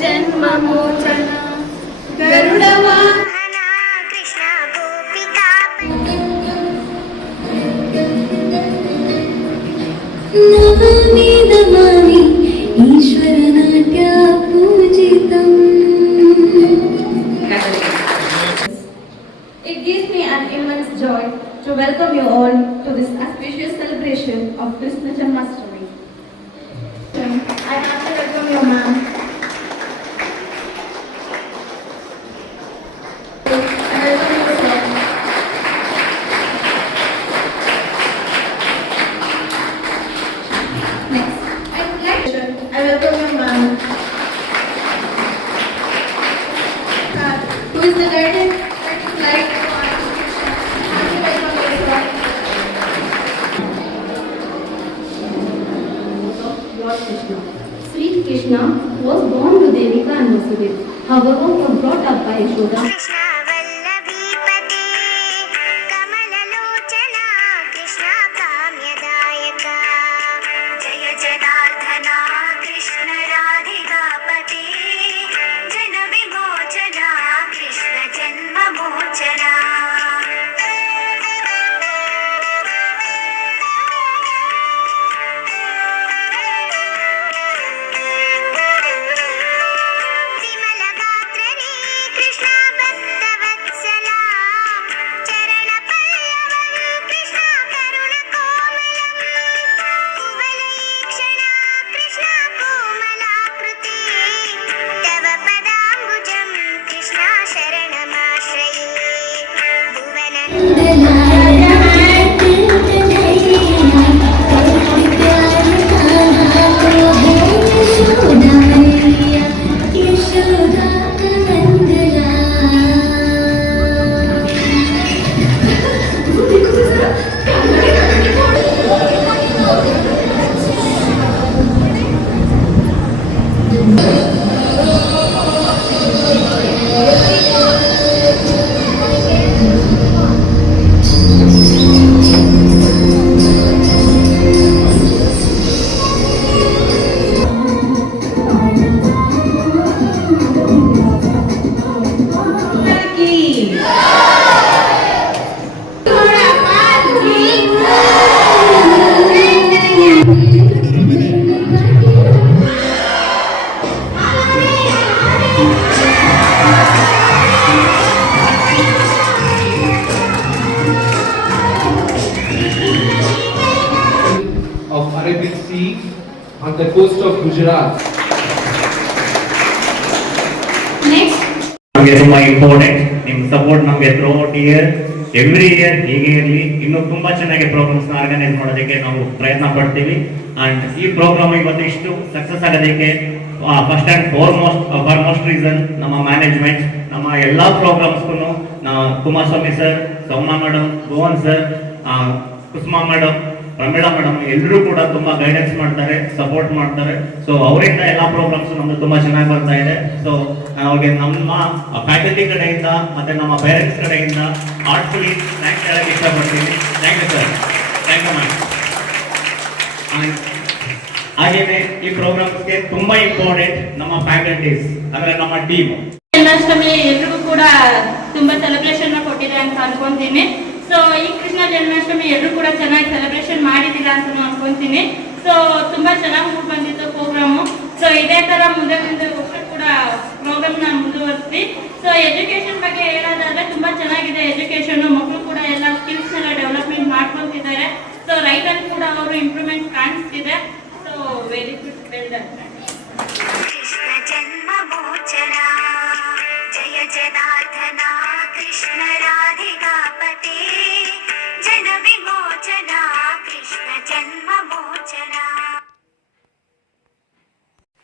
ಜನ್ಮ ಮೋಚನ ಗರುಡವಾಹನ ಕೃಷ್ಣ ಗೋಪಿಕಾ ನಮಾಮಿ ನಮಾಮಿ ಈಶ್ವರ ನಾಟ್ಯ ಪೂಜಿತಂ. It gives me an immense joy to welcome you all to this auspicious celebration of Krishna Janmashtami. I have to welcome you, ma'am. I welcome you, sir. Next, I would like to welcome you, ma'am. Who is the guidance that is like to our institution? Happy welcome you, sir. Lord Krishna. Sweet Krishna was born to Devika and Vasudeva. However, was brought up by Yashoda. Krishna ವಲ್ಲಭೀಪತಿ ಕಮಲಲೋಚನ ಕೃಷ್ಣ ಕಾಮ್ಯದಾಯಕ ಜಯ ಜನಾರ್ದನ ಕೃಷ್ಣ ರಾಧಿಕಾಪತಿ ಜನ ವಿಮೋಚನ ಕೃಷ್ಣ ಜನ್ಮ ಮೋಚನ ವಿಮಲ ಗಾತ್ರನೇ ಕೃಷ್ಣ ಭಕ್ತವತ್ಸಲ ಚರಣ ಪಲ್ಲವಂ ಕೃಷ್ಣ ಕರುಣ ಕೋಮಲಂ ಕುವಲಯೀಕ್ಷಣ ಕೃಷ್ಣ ಕೋಮಲಾಕೃತಿ ತವ ಪದಾಂಬುಜಂ ಕೃಷ್ಣ ಶರಣಮಾಶ್ರಯೇ ಭುವನ of Arabian Sea on the coast of Gujarat. ನಮಗೆ ತುಂಬಾ ಇಂಪಾರ್ಟೆಂಟ್ ನಿಮ್ಮ ಸಪೋರ್ಟ್ ನಮಗೆ through out year every year ಹೀಗೆ ಇರಲಿ. ಇನ್ನೂ ತುಂಬಾ ಚೆನ್ನಾಗಿ ಪ್ರೋಗ್ರಾಮ್ಸ್ ನ ಆರ್ಗನೈಸ್ ಮಾಡೋದಕ್ಕೆ ನಾವು ಪ್ರಯತ್ನ ಪಡ್ತೀವಿ. ಅಂಡ್ ಈ ಪ್ರೋಗ್ರಾಮ್ ಇವತ್ತು ಇಷ್ಟು ಸಕ್ಸಸ್ ಆಗೋದಕ್ಕೆ ಫಸ್ಟ್ ಅಂಡ್ ಫಾರ್ಮೋಸ್ಟ್ ರೀಸನ್ ನಮ್ಮ ಮ್ಯಾನೇಜ್ಮೆಂಟ್. ನಮ್ಮ ಎಲ್ಲಾ ಪ್ರೋಗ್ರಾಮ್ಸ್ಗೂ Kumaraswamy sir, Soumya madam, Bhuvan sir, Kusuma madam, Pramila madam ಎಲ್ಲರೂ ಕೂಡ ತುಂಬಾ ಗೈಡೆನ್ಸ್ ಮಾಡ್ತಾರೆ, ಸಪೋರ್ಟ್ ಮಾಡ್ತಾರೆ. ಸೊ ಅವರಿಂದ ಎಲ್ಲಾ ಪ್ರೋಗ್ರಾಮ್ಸ್ ನಮ್ದು ತುಂಬಾ ಚೆನ್ನಾಗಿ ಬರ್ತಾ ಇದೆ. ಸೊ ಅವ್ರಿಗೆ ನಮ್ಮ ಫ್ಯಾಕಲ್ಟಿ ಕಡೆಯಿಂದ ಮತ್ತೆ ನಮ್ಮ ಪೇರೆಂಟ್ಸ್ ಕಡೆಯಿಂದ ಹಾರ್ಟ್ಫುಲಿ ಥ್ಯಾಂಕ್ಸ್ ಹೇಳಕ್ಕೆ ಇಷ್ಟಪಡ್ತೀನಿ. Thank you sir, thank you ma'am. ಹಾಗೇನೆ ಈ ಪ್ರೋಗ್ರಾಮ್ಸ್ಗೆ ತುಂಬಾ ಇಂಪಾರ್ಟೆಂಟ್ ನಮ್ಮ ಫ್ಯಾಕಲ್ಟೀಸ್ ಅಂದ್ರೆ ನಮ್ಮ ಟೀಮ್. ಜನ್ಮಾಷ್ಟಮಿ ಎಲ್ರಿಗೂ ಕೂಡ ತುಂಬಾ ಸೆಲೆಬ್ರೇಷನ್ ಕೊಟ್ಟಿದೆ ಅಂತ ಅನ್ಕೊಂತೀನಿ. ಸೊ ಈ ಕೃಷ್ಣ ಜನ್ಮಾಷ್ಟಮಿ ಎಲ್ಲರೂ ಕೂಡ ಚೆನ್ನಾಗಿ ಸೆಲೆಬ್ರೇಷನ್ ಮಾಡಿದ್ದೀರಾ ಅಂತ ಅನ್ಕೊಂತೀನಿ. ಸೊ ತುಂಬಾ ಚೆನ್ನಾಗಿ ಮೂಡ್ ಬಂದಿತ್ತು ಪ್ರೋಗ್ರಾಮು. ಸೊ ಇದೇ ತರ ಮುಂದೆ ವರ್ಷ ಕೂಡ ಪ್ರೋಗ್ರಾಮ್ನ ಮುಂದುವರಿಸಿ. ಸೊ ಎಜುಕೇಶನ್ ಬಗ್ಗೆ ಹೇಳೋದಾದ್ರೆ ತುಂಬಾ ಚೆನ್ನಾಗಿದೆ ಎಜುಕೇಶನ್. ಮಕ್ಕಳು ಕೂಡ ಎಲ್ಲ ಸ್ಕಿಲ್ಸ್ ಎಲ್ಲ ಡೆವಲಪ್ಮೆಂಟ್ ಮಾಡ್ಕೊಂತಿದ್ದಾರೆ. ಸೊ ರೈಟಲ್ಲಿ ಕೂಡ ಅವರು ಇಂಪ್ರೂವ್ಮೆಂಟ್ ಕಾಣಿಸ್ತಿದೆ. So very good, well done.